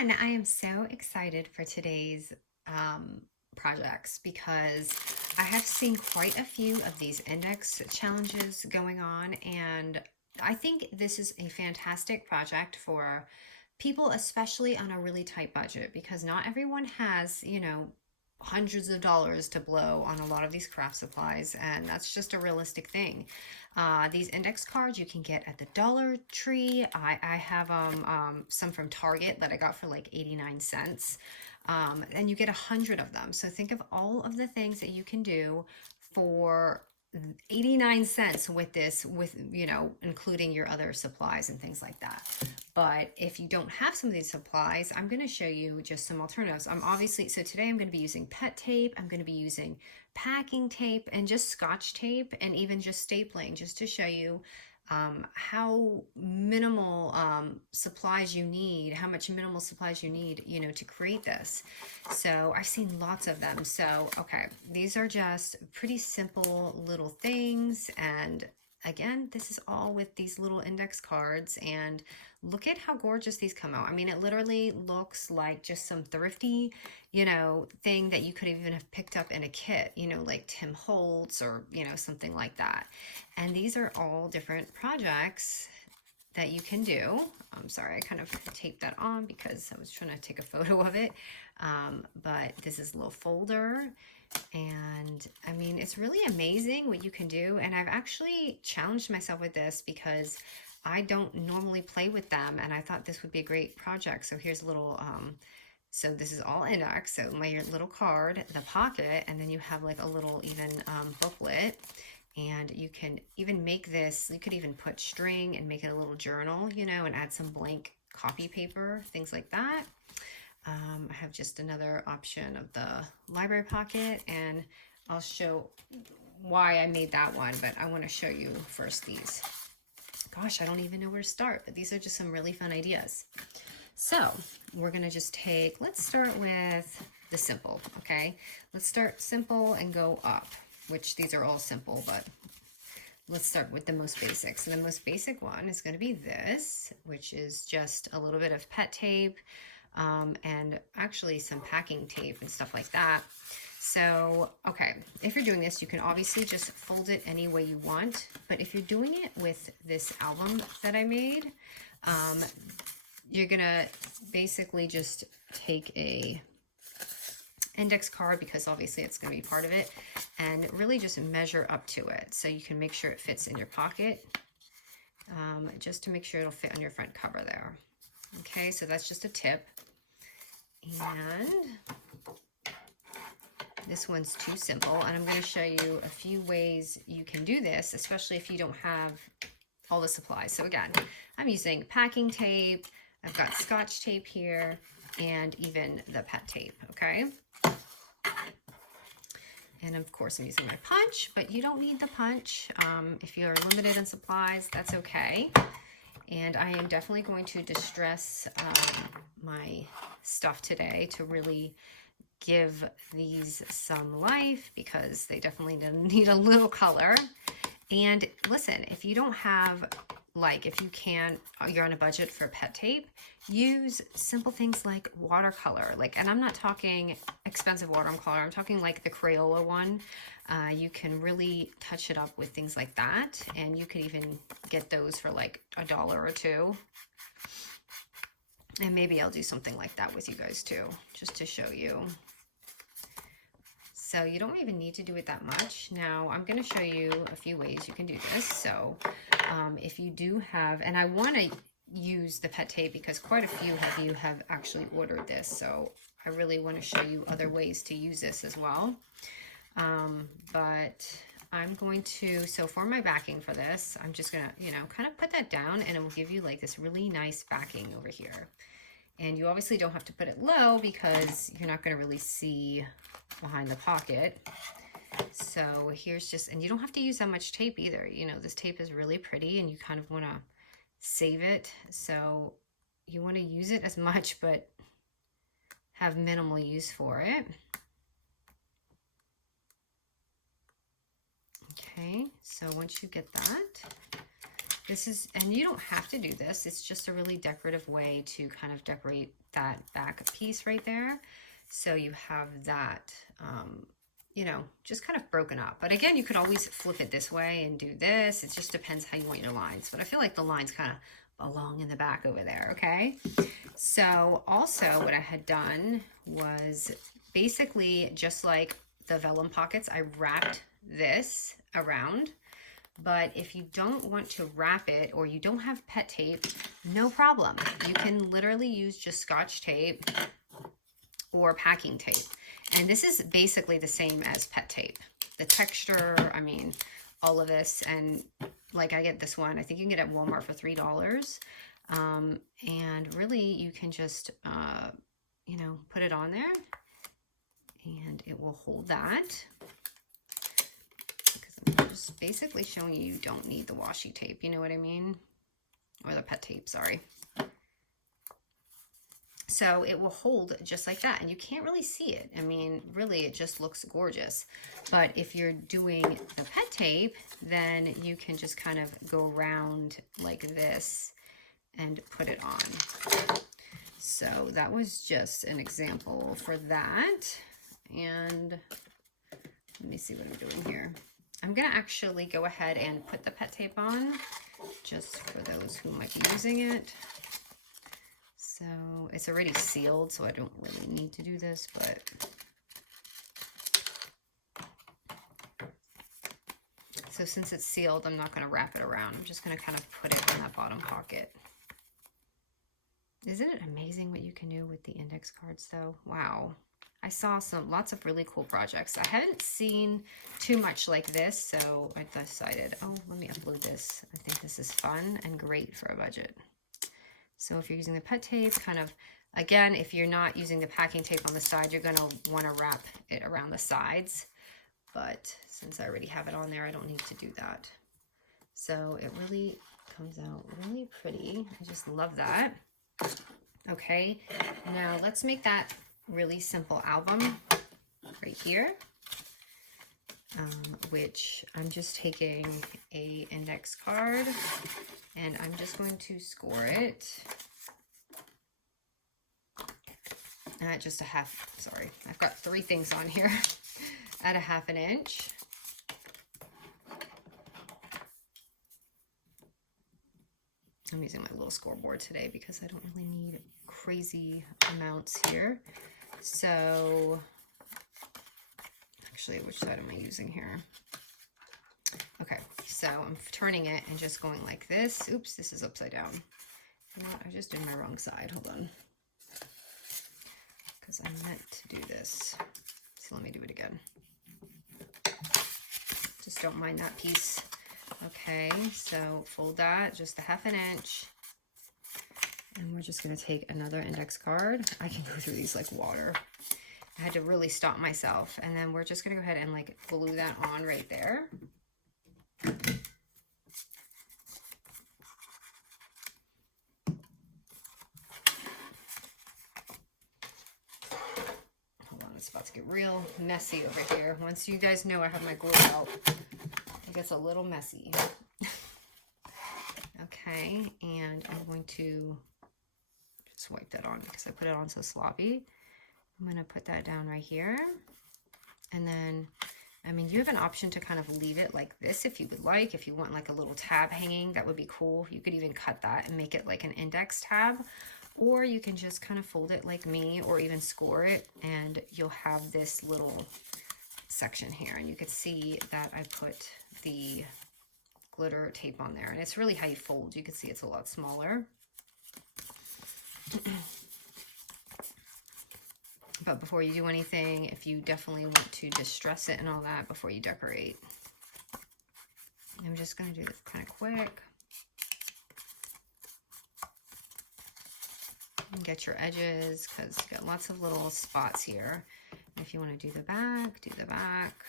everyone! I am so excited for today's projects because I have seen quite a few of these index challenges going on, and I think this is a fantastic project for people, especially on a really tight budget, because not everyone has, hundreds of dollars to blow on a lot of these craft supplies, and that's just a realistic thing. These index cards you can get at the Dollar Tree. I have some from Target that I got for like 89 cents. And you get 100 of them. So think of all of the things that you can do for 89 cents with this, with, including your other supplies and things like that. But if you don't have some of these supplies, I'm going to show you just some alternatives. So today I'm going to be using pet tape. I'm going to be using packing tape and just Scotch tape and even just stapling, just to show you how minimal supplies you need, how much minimal supplies you need, to create this. So I've seen lots of them. So, okay, these are just pretty simple little things. And again, this is all with these little index cards, and look at how gorgeous these come out. I mean, it literally looks like just some thrifty, thing that you could even have picked up in a kit, like Tim Holtz or, something like that. And these are all different projects that you can do. I'm sorry, I kind of taped that on because I was trying to take a photo of it. But this is a little folder. And I mean, it's really amazing what you can do. And I've actually challenged myself with this because I don't normally play with them, and I thought this would be a great project. So here's a little, so this is all index. So my little card, the pocket, and then you have like a little even booklet. And you can even make this, you could even put string and make it a little journal, and add some blank copy paper, things like that. I have just another option of the library pocket, and I'll show why I made that one, but I want to show you first these. Gosh, I don't even know where to start, but these are just some really fun ideas. So we're going to just let's start with the simple, okay? Let's start simple and go up, which these are all simple, but let's start with the most basic. So the most basic one is going to be this, which is just a little bit of pet tape, and actually some packing tape and stuff like that. So, okay, if you're doing this, you can obviously just fold it any way you want. But if you're doing it with this album that I made, you're going to basically just take a index card, because obviously it's going to be part of it, and really just measure up to it. So you can make sure it fits in your pocket, just to make sure it'll fit on your front cover there. Okay, so that's just a tip. And this one's too simple, and I'm going to show you a few ways you can do this, especially if you don't have all the supplies. So again, I'm using packing tape, I've got Scotch tape here, and even the pet tape, okay? And of course I'm using my punch, but you don't need the punch. If you're limited on supplies, that's okay. And I am definitely going to distress my stuff today to really give these some life, because they definitely need a little color. And listen, if you don't have, if you're on a budget for pet tape, use simple things like watercolor. And I'm not talking expensive watercolor, I'm talking like the Crayola one. You can really touch it up with things like that, and you can even get those for like $1 or $2. And maybe I'll do something like that with you guys too, just to show you. So you don't even need to do it that much. Now I'm going to show you a few ways you can do this. So if you do have, and I want to use the pet tape because quite a few of you have actually ordered this. So I really want to show you other ways to use this as well. But I'm going to, so for my backing for this, I'm just going to, kind of put that down, and it will give you like this really nice backing over here. And you obviously don't have to put it low because you're not going to really see behind the pocket. So here's just, and you don't have to use that much tape either. This tape is really pretty, and you kind of want to save it. So you want to use it as much, but have minimal use for it. Okay, so once you get that, This is, and you don't have to do this. It's just a really decorative way to kind of decorate that back piece right there. So you have that, you know, just kind of broken up. But again, you could always flip it this way and do this. It just depends how you want your lines. But I feel like the lines kind of belong in the back over there, okay? So also what I had done was basically just like the vellum pockets, I wrapped this around. But if you don't want to wrap it or you don't have pet tape, no problem. You can literally use just Scotch tape or packing tape. And this is basically the same as pet tape. The texture, I mean, all of this. And like I get this one, I think you can get it at Walmart for $3. And really you can just, you know, put it on there and it will hold that. I'm just basically showing you don't need the washi tape, you know what I mean? Or the pet tape, sorry. So it will hold just like that, and you can't really see it. I mean, really, it just looks gorgeous. But if you're doing the pet tape, then you can just kind of go around like this and put it on. So that was just an example for that. And let me see what I'm doing here. I'm going to actually go ahead and put the pet tape on just for those who might be using it. So it's already sealed, so I don't really need to do this, but so since it's sealed, I'm not going to wrap it around. I'm just going to kind of put it in that bottom pocket. Isn't it amazing what you can do with the index cards though? Wow. I saw lots of really cool projects. I haven't seen too much like this, so I decided, oh, let me upload this. I think this is fun and great for a budget. So if you're using the pet tape, kind of, again, if you're not using the packing tape on the side, you're gonna wanna wrap it around the sides. But since I already have it on there, I don't need to do that. So it really comes out really pretty. I just love that. Okay, now let's make that really simple album right here, which I'm just taking a index card and I'm just going to score it at just a half, sorry, I've got 3 things on here at a 1/2 inch. I'm using my little scoreboard today because I don't really need crazy amounts here. So, actually, which side am I using here? Okay, so I'm turning it and just going like this. Oops, this is upside down. You know what? I just did my wrong side. Hold on. Because I meant to do this. So let me do it again. Just don't mind that piece. Okay, so fold that just a 1/2 inch. And we're just going to take another index card. I can go through these like water. I had to really stop myself. And then we're just going to go ahead and like glue that on right there. Hold on, it's about to get real messy over here. Once you guys know I have my glue out, it gets a little messy. Okay, and I'm going to just wipe that on because I put it on so sloppy. I'm going to put that down right here. And then, I mean, you have an option to kind of leave it like this if you would like. If you want like a little tab hanging, that would be cool. You could even cut that and make it like an index tab. Or you can just kind of fold it like me or even score it. And you'll have this little section here. And you can see that I put the glitter tape on there. And it's really how you fold. You can see it's a lot smaller. But before you do anything, if you definitely want to distress it and all that before you decorate. I'm just going to do this kind of quick. And get your edges because you got lots of little spots here. And if you want to do the back, do the back.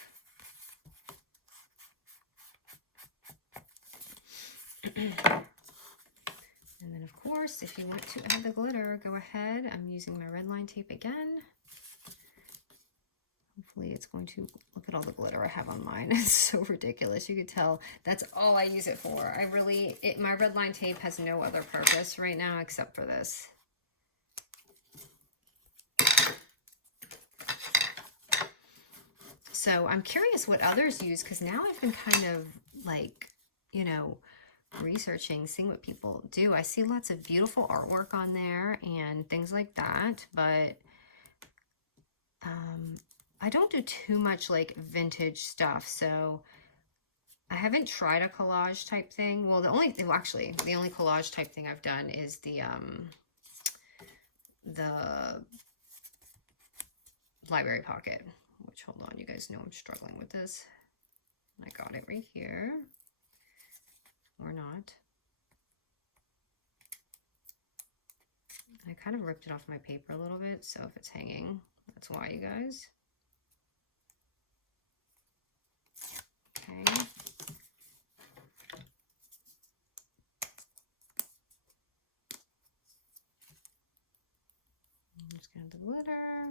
And then, of course, if you want to add the glitter, go ahead. I'm using my red line tape again. Hopefully it's going to, look at all the glitter I have on mine. It's so ridiculous. You could tell that's all I use it for. My red line tape has no other purpose right now except for this. So I'm curious what others use, because now I've been kind of like, you know, researching, seeing what people do. I see lots of beautiful artwork on there and things like that, but I don't do too much like vintage stuff. So I haven't tried a collage type thing. Well, the only collage type thing I've done is the library pocket, which, hold on, you guys know I'm struggling with this. I got it right here, or not. I kind of ripped it off my paper a little bit, so if it's hanging, that's why, you guys. Okay. I'm just gonna have the glitter.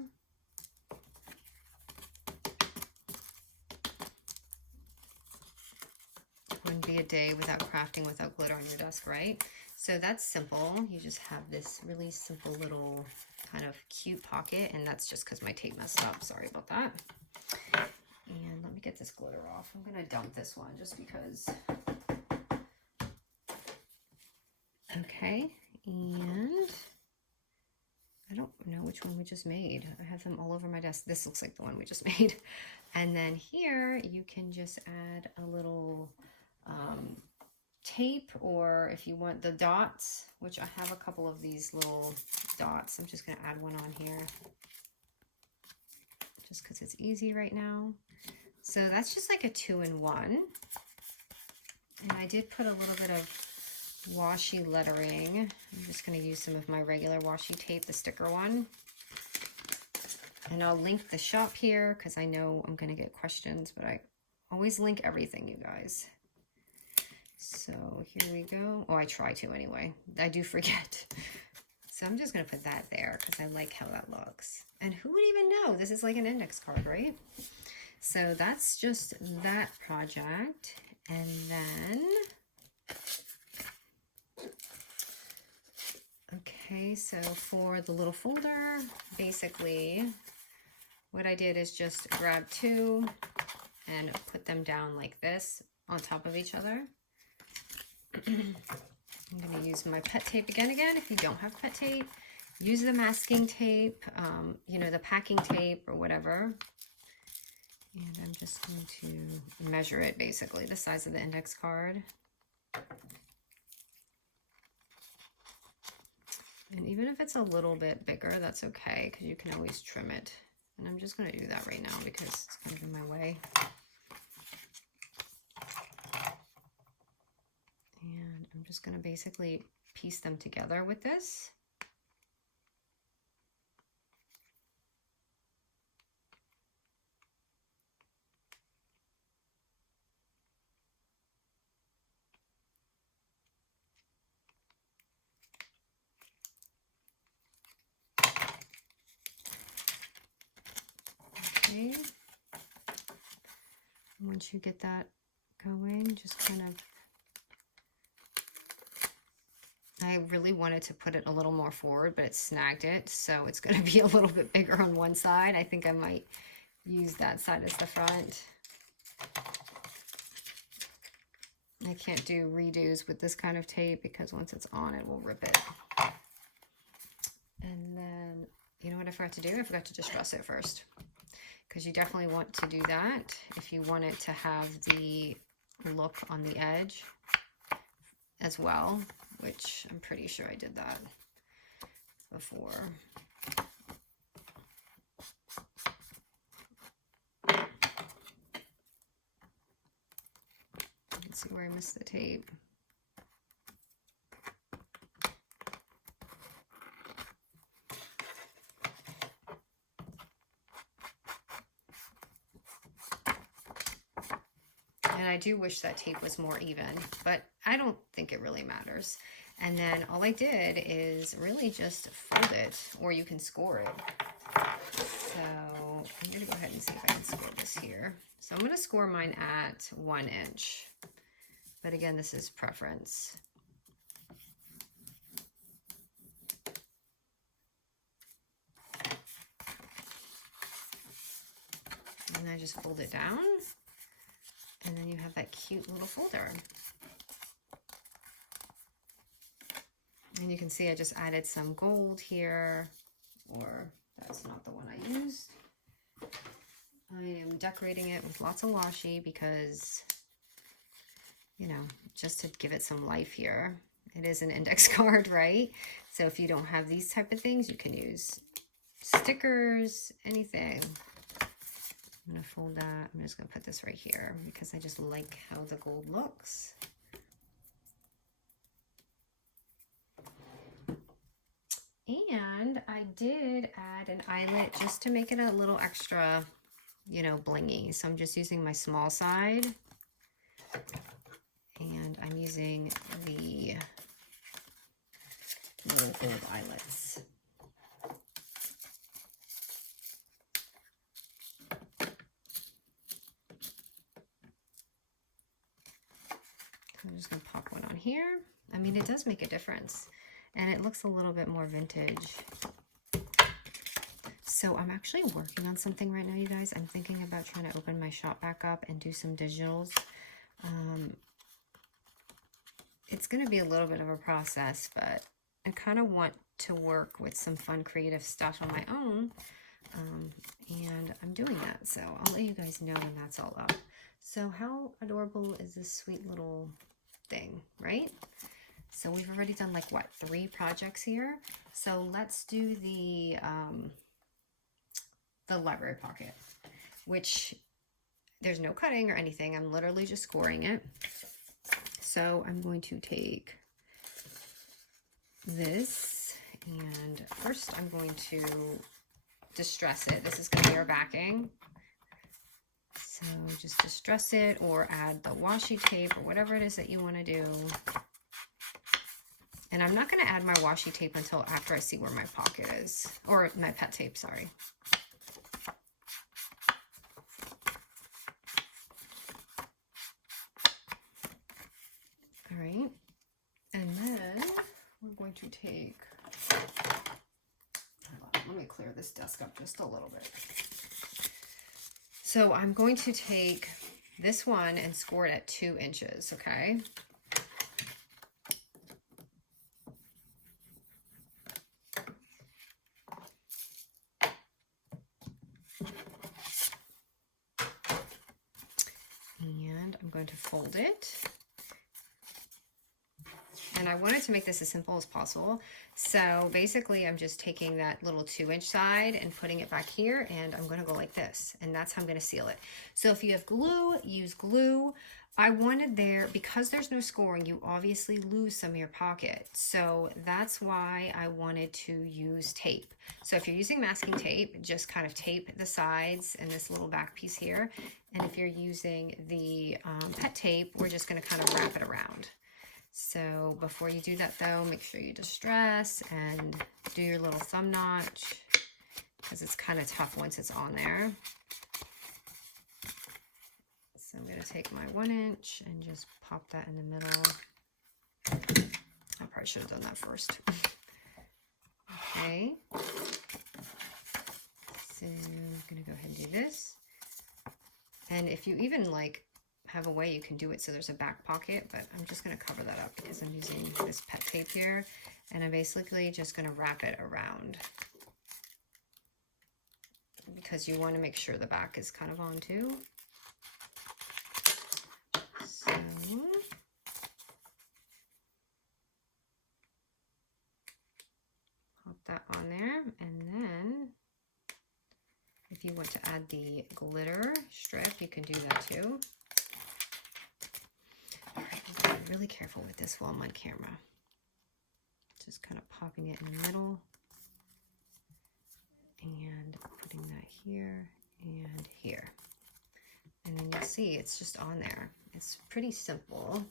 Wouldn't be a day without crafting without glitter on your desk, right? So that's simple. You just have this really simple little kind of cute pocket, and that's just because my tape messed up. Sorry about that. And let me get this glitter off. I'm gonna dump this one just because. Okay, and I don't know which one we just made. I have them all over my desk. This looks like the one we just made. And then here you can just add a little tape, or if you want the dots, which I have a couple of these little dots. I'm just going to add one on here just because it's easy right now. So that's just like a 2-in-1. And I did put a little bit of washi lettering. I'm just going to use some of my regular washi tape, the sticker one. And I'll link the shop here because I know I'm going to get questions, but I always link everything, you guys. So here we go. Oh, I try to anyway. I do forget. So I'm just going to put that there because I like how that looks. And who would even know? This is like an index card, right? So that's just that project. And then, okay, so for the little folder, basically what I did is just grab two and put them down like this on top of each other. I'm going to use my pet tape again. If you don't have pet tape, use the masking tape, you know, the packing tape or whatever. And I'm just going to measure it, basically, the size of the index card. And even if it's a little bit bigger, that's okay, because you can always trim it. And I'm just going to do that right now because it's kind of in my way. And I'm just going to basically piece them together with this. Okay. Once you get that going, just kind of, I really wanted to put it a little more forward, but it snagged it, so it's going to be a little bit bigger on one side. I think I might use that side as the front. I can't do redos with this kind of tape because once it's on, it will rip it. And then, you know what I forgot to do? I forgot to distress it first, because you definitely want to do that if you want it to have the look on the edge as well, which I'm pretty sure I did that before. Let's see where I missed the tape. And I do wish that tape was more even, but I don't think it really matters. And then all I did is really just fold it, or you can score it. So I'm going to go ahead and see if I can score this here. So I'm going to score mine at 1 inch. But again, this is preference. And I just fold it down. And then you have that cute little folder. And you can see I just added some gold here, or that's not the one I used. I am decorating it with lots of washi because, you know, just to give it some life here. It is an index card, right? So if you don't have these type of things, you can use stickers, anything. I'm going to fold that. I'm just going to put this right here because I just like how the gold looks. And I did add an eyelet just to make it a little extra, you know, blingy. So I'm just using my small side. And I'm using the little gold eyelets. I'm just going to pop one on here. I mean, it does make a difference. And it looks a little bit more vintage. So I'm actually working on something right now, you guys. I'm thinking about trying to open my shop back up and do some digitals. It's going to be a little bit of a process, but I kind of want to work with some fun creative stuff on my own. And I'm doing that. So I'll let you guys know when that's all up. So how adorable is this sweet little thing, right? So we've already done like what, 3 projects here. So let's do the library pocket, which there's no cutting or anything. I'm literally just scoring it. So I'm going to take this, and first I'm going to distress it. This is going to be our backing. So just distress it or add the washi tape or whatever it is that you want to do. And I'm not going to add my washi tape until after I see where my pocket is, or my pet tape, sorry. All right, and then we're going to take, hold on, let me clear this desk up just a little bit. So I'm going to take this one and score it at 2 inches, okay? And I'm going to fold it. And I wanted to make this as simple as possible. So basically I'm just taking that little 2-inch side and putting it back here, and I'm going to go like this, and that's how I'm going to seal it. So if you have glue, use glue. I wanted there, because there's no scoring, you obviously lose some of your pocket. So that's why I wanted to use tape. So if you're using masking tape, just kind of tape the sides and this little back piece here. And if you're using the pet tape, we're just going to kind of wrap it around. So before you do that though, make sure you distress and do your little thumb notch, because it's kind of tough once it's on there. So I'm going to take my 1 inch and just pop that in the middle. I probably should have done that first. Okay. So I'm going to go ahead and do this. And if you even like have a way you can do it so there's a back pocket, but I'm just going to cover that up because I'm using this pet tape here, and I'm basically just going to wrap it around because you want to make sure the back is kind of on too. So pop that on there, and then if you want to add the glitter strip, you can do that too. All right, I'm being really careful with this while I'm on camera. Just kind of popping it in the middle and putting that here and here. And then you'll see it's just on there. It's pretty simple.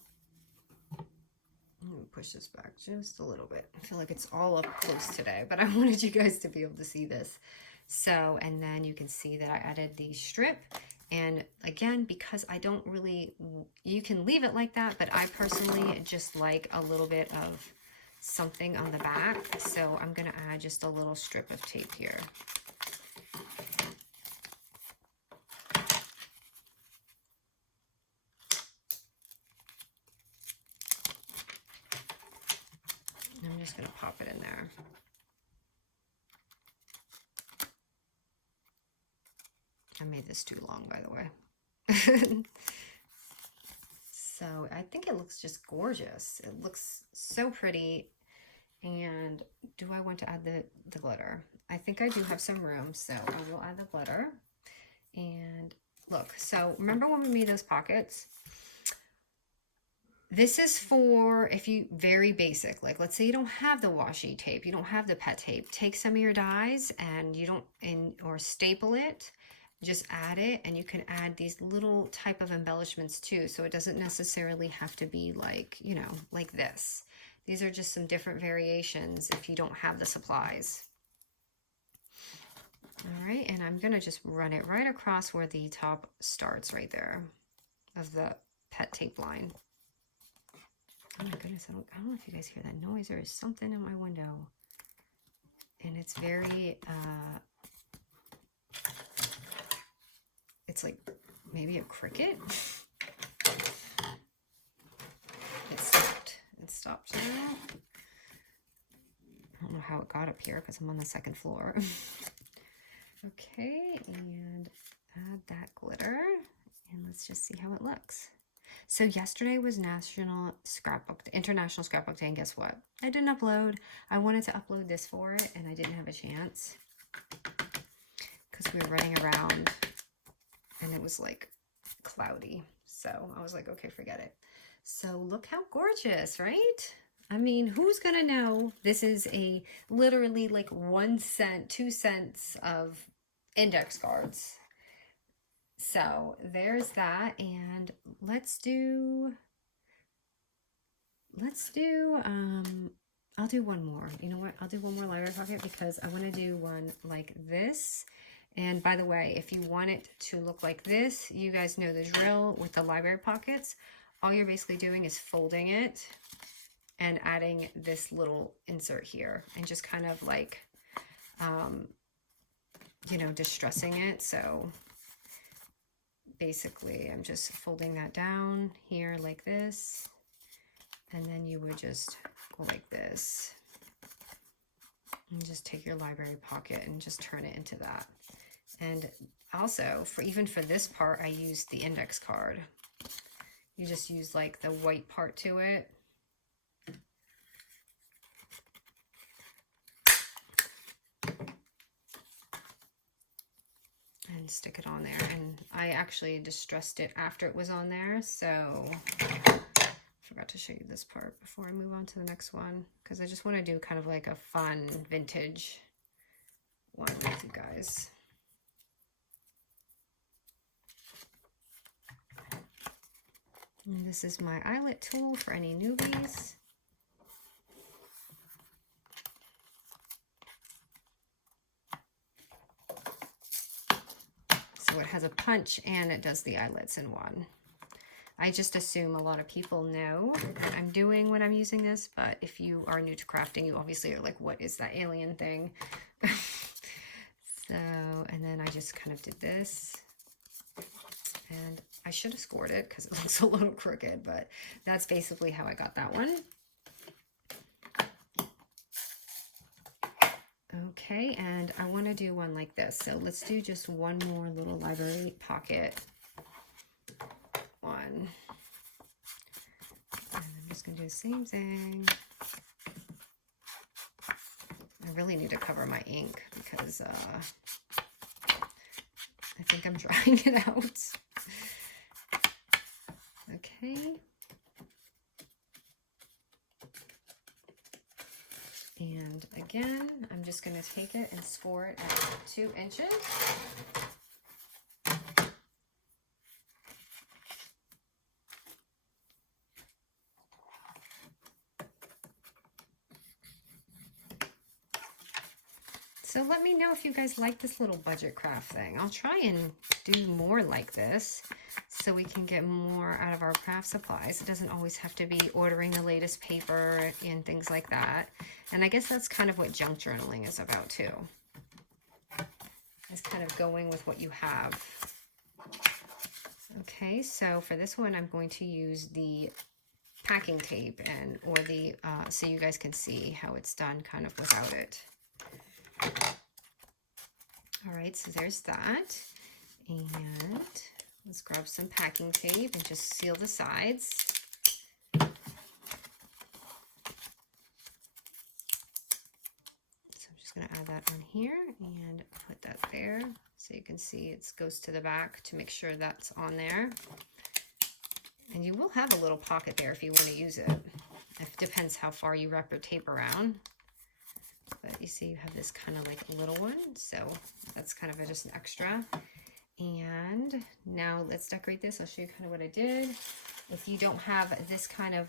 I'm going to push this back just a little bit. I feel like it's all up close today, but I wanted you guys to be able to see this. So, and then you can see that I added the strip. And again, because I don't really, you can leave it like that, but I personally just like a little bit of something on the back. So I'm going to add just a little strip of tape here. And I'm just going to pop it in there. I made this too long, by the way. So I think it looks just gorgeous. It looks so pretty. And do I want to add the glitter? I think I do have some room, so I will add the glitter. And look, so remember when we made those pockets? This is for if you, very basic, like let's say you don't have the washi tape, you don't have the pet tape, take some of your dies and you don't, or staple it, just add it, and you can add these little type of embellishments too. So it doesn't necessarily have to be like, you know, like this. These are just some different variations if you don't have the supplies. All right, and I'm gonna just run it right across where the top starts right there of the pet tape line. Oh my goodness, I don't know if you guys hear that noise. There is something in my window. And it's very, it's like maybe a cricket. It stopped. It stopped now. I don't know how it got up here because I'm on the second floor. Okay, and add that glitter. And let's just see how it looks. So yesterday was International Scrapbook Day, and guess what? I didn't upload. I wanted to upload this for it, and I didn't have a chance because we were running around, and it was like cloudy. So I was like, okay, forget it. So look how gorgeous, right? I mean, who's gonna know this is a literally like 1 cent, 2 cents of index cards. So there's that, and let's do, I'll do one more. You know what? I'll do one more library pocket because I want to do one like this. And by the way, if you want it to look like this, you guys know the drill with the library pockets. All you're basically doing is folding it and adding this little insert here and just kind of like, you know, distressing it. So basically, I'm just folding that down here like this, and then you would just go like this, and just take your library pocket and just turn it into that. And also, even for this part, I used the index card. You just use like the white part to it. And stick it on there, and I actually distressed it after it was on there, so I forgot to show you this part before I move on to the next one, because I just want to do kind of like a fun vintage one with you guys. And this is my eyelet tool for any newbies. So it has a punch and it does the eyelets in one. I just assume a lot of people know what I'm doing when I'm using this, but if you are new to crafting, you obviously are like, what is that alien thing? So, and then I just kind of did this, and I should have scored it because it looks a little crooked, but that's basically how I got that one. Okay, and I want to do one like this. So let's do just one more little library pocket one. And I'm just going to do the same thing. I really need to cover my ink because I think I'm drying it out. Okay. And again, I'm just going to take it and score it at 2 inches. So let me know if you guys like this little budget craft thing. I'll try and do more like this so we can get more out of our craft supplies. It doesn't always have to be ordering the latest paper and things like that. And I guess that's kind of what junk journaling is about too. It's kind of going with what you have. Okay, so for this one, I'm going to use the packing tape or the so you guys can see how it's done kind of without it. All right, so there's that. And let's grab some packing tape and just seal the sides. So I'm just going to add that on here and put that there so you can see it goes to the back to make sure that's on there. And you will have a little pocket there if you want to use it. It depends how far you wrap your tape around. But you see you have this kind of like a little one, so that's kind of just an extra. And now let's decorate this. I'll show you kind of what I did. If you don't have this kind of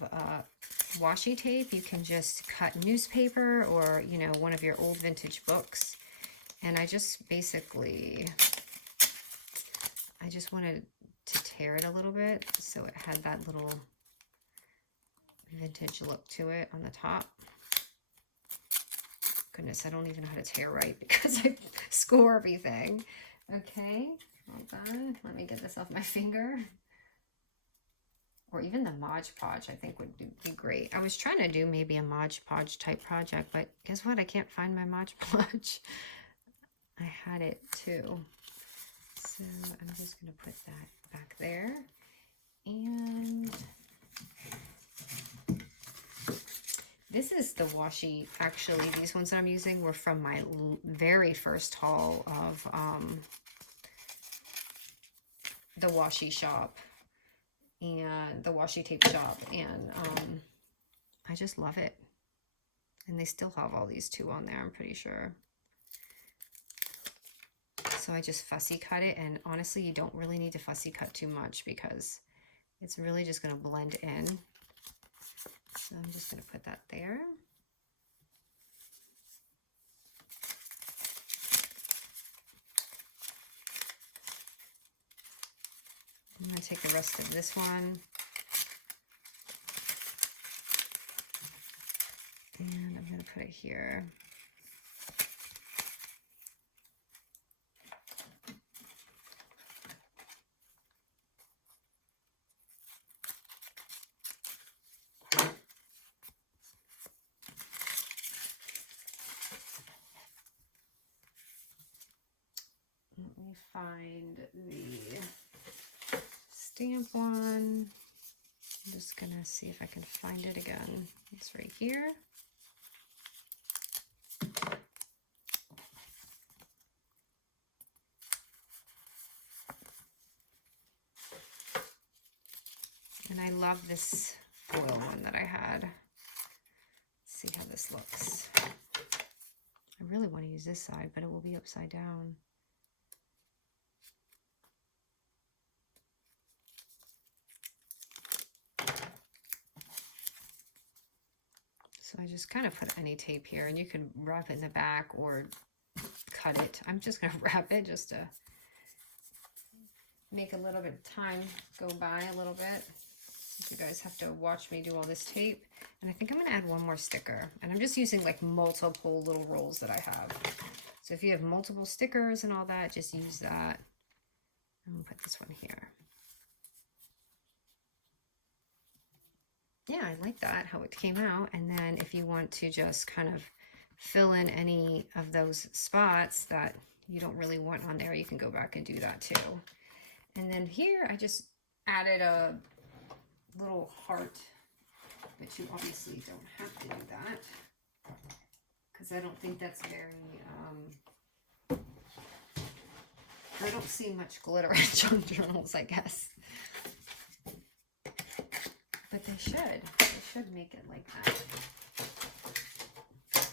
washi tape, you can just cut newspaper or, you know, one of your old vintage books. And I just basically, I just wanted to tear it a little bit so it had that little vintage look to it on the top. Goodness, I don't even know how to tear right because I score everything. Okay, hold on. Let me get this off my finger. Or even the Mod Podge, I think would be great. I was trying to do maybe a Mod Podge type project, but guess what? I can't find my Mod Podge. I had it too. So I'm just going to put that back there. And this is the washi, actually. These ones that I'm using were from my very first haul of the washi shop and the washi tape shop. And I just love it. And they still have all these two on there, I'm pretty sure. So I just fussy cut it. And honestly, you don't really need to fussy cut too much because it's really just going to blend in. So I'm just going to put that there. I'm going to take the rest of this one. And I'm going to put it here. Find the stamp one. I'm just gonna see if I can find it again. It's right here. And I love this foil one that I had. Let's see how this looks. I really want to use this side, but it will be upside down. So I just kind of put any tape here, and you can wrap it in the back or cut it. I'm just going to wrap it just to make a little bit of time go by a little bit. You guys have to watch me do all this tape. And I think I'm going to add one more sticker. And I'm just using like multiple little rolls that I have. So if you have multiple stickers and all that, just use that. I'm going to put this one here. Yeah, I like that, how it came out. And then if you want to just kind of fill in any of those spots that you don't really want on there, you can go back and do that too. And then here I just added a little heart, but you obviously don't have to do that because I don't think that's very, I don't see much glitter in junk journals, I guess. But they should make it like that.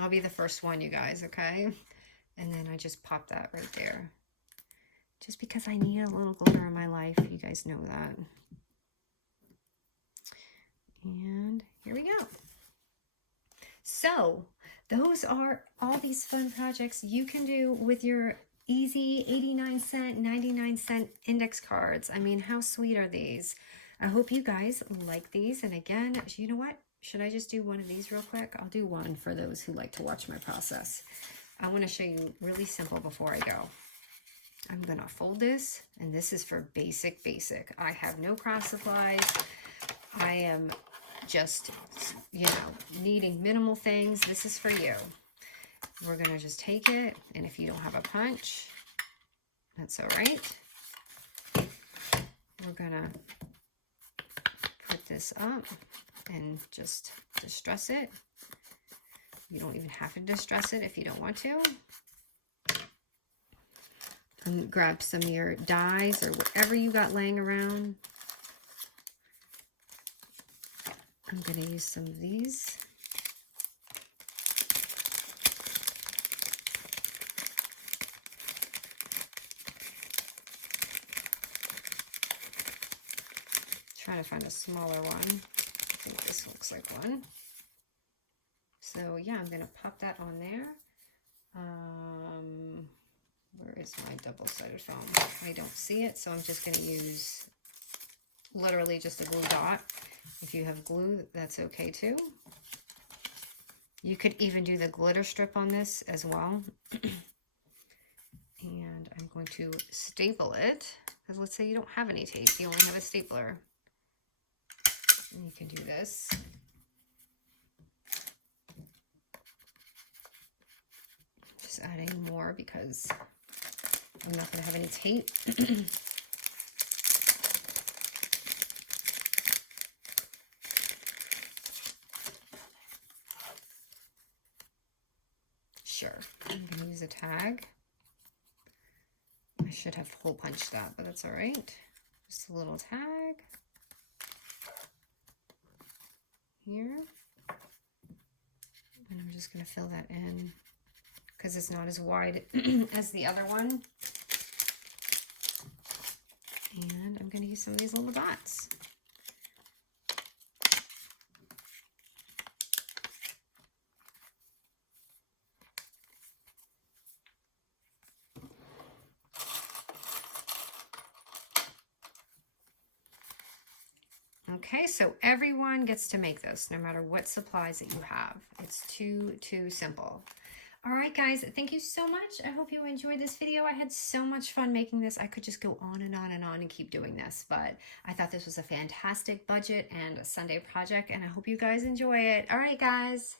I'll be the first one, you guys, okay? And then I just pop that right there. Just because I need a little glitter in my life. You guys know that. And here we go. So those are all these fun projects you can do with your easy 89 cent, 99 cent index cards. I mean, how sweet are these? I hope you guys like these. And again, you know what? Should I just do one of these real quick? I'll do one for those who like to watch my process. I want to show you really simple before I go. I'm going to fold this, and this is for basic. I have no craft supplies. I am just, you know, needing minimal things. This is for you. We're going to just take it, and if you don't have a punch, that's all right. We're going to put this up and just distress it. You don't even have to distress it if you don't want to. And grab some of your dies or whatever you got laying around. I'm going to use some of these. Trying to find a smaller one. I think this looks like one. So yeah, I'm going to pop that on there. Where is my double-sided foam? I don't see it, so I'm just going to use literally just a glue dot. If you have glue, that's okay too. You could even do the glitter strip on this as well. And I'm going to staple it, because let's say you don't have any tape, you only have a stapler. And you can do this. Just adding more because I'm not going to have any tape. Sure, I'm going to use a tag. I should have hole punched that, but that's all right. Just a little tag here. And I'm just going to fill that in because it's not as wide as the other one. And I'm going to use some of these little dots. Okay, so everyone gets to make this, no matter what supplies that you have. It's too simple. All right, guys, thank you so much. I hope you enjoyed this video. I had so much fun making this. I could just go on and on and on and keep doing this, but I thought this was a fantastic budget and a Sunday project, and I hope you guys enjoy it. All right, guys.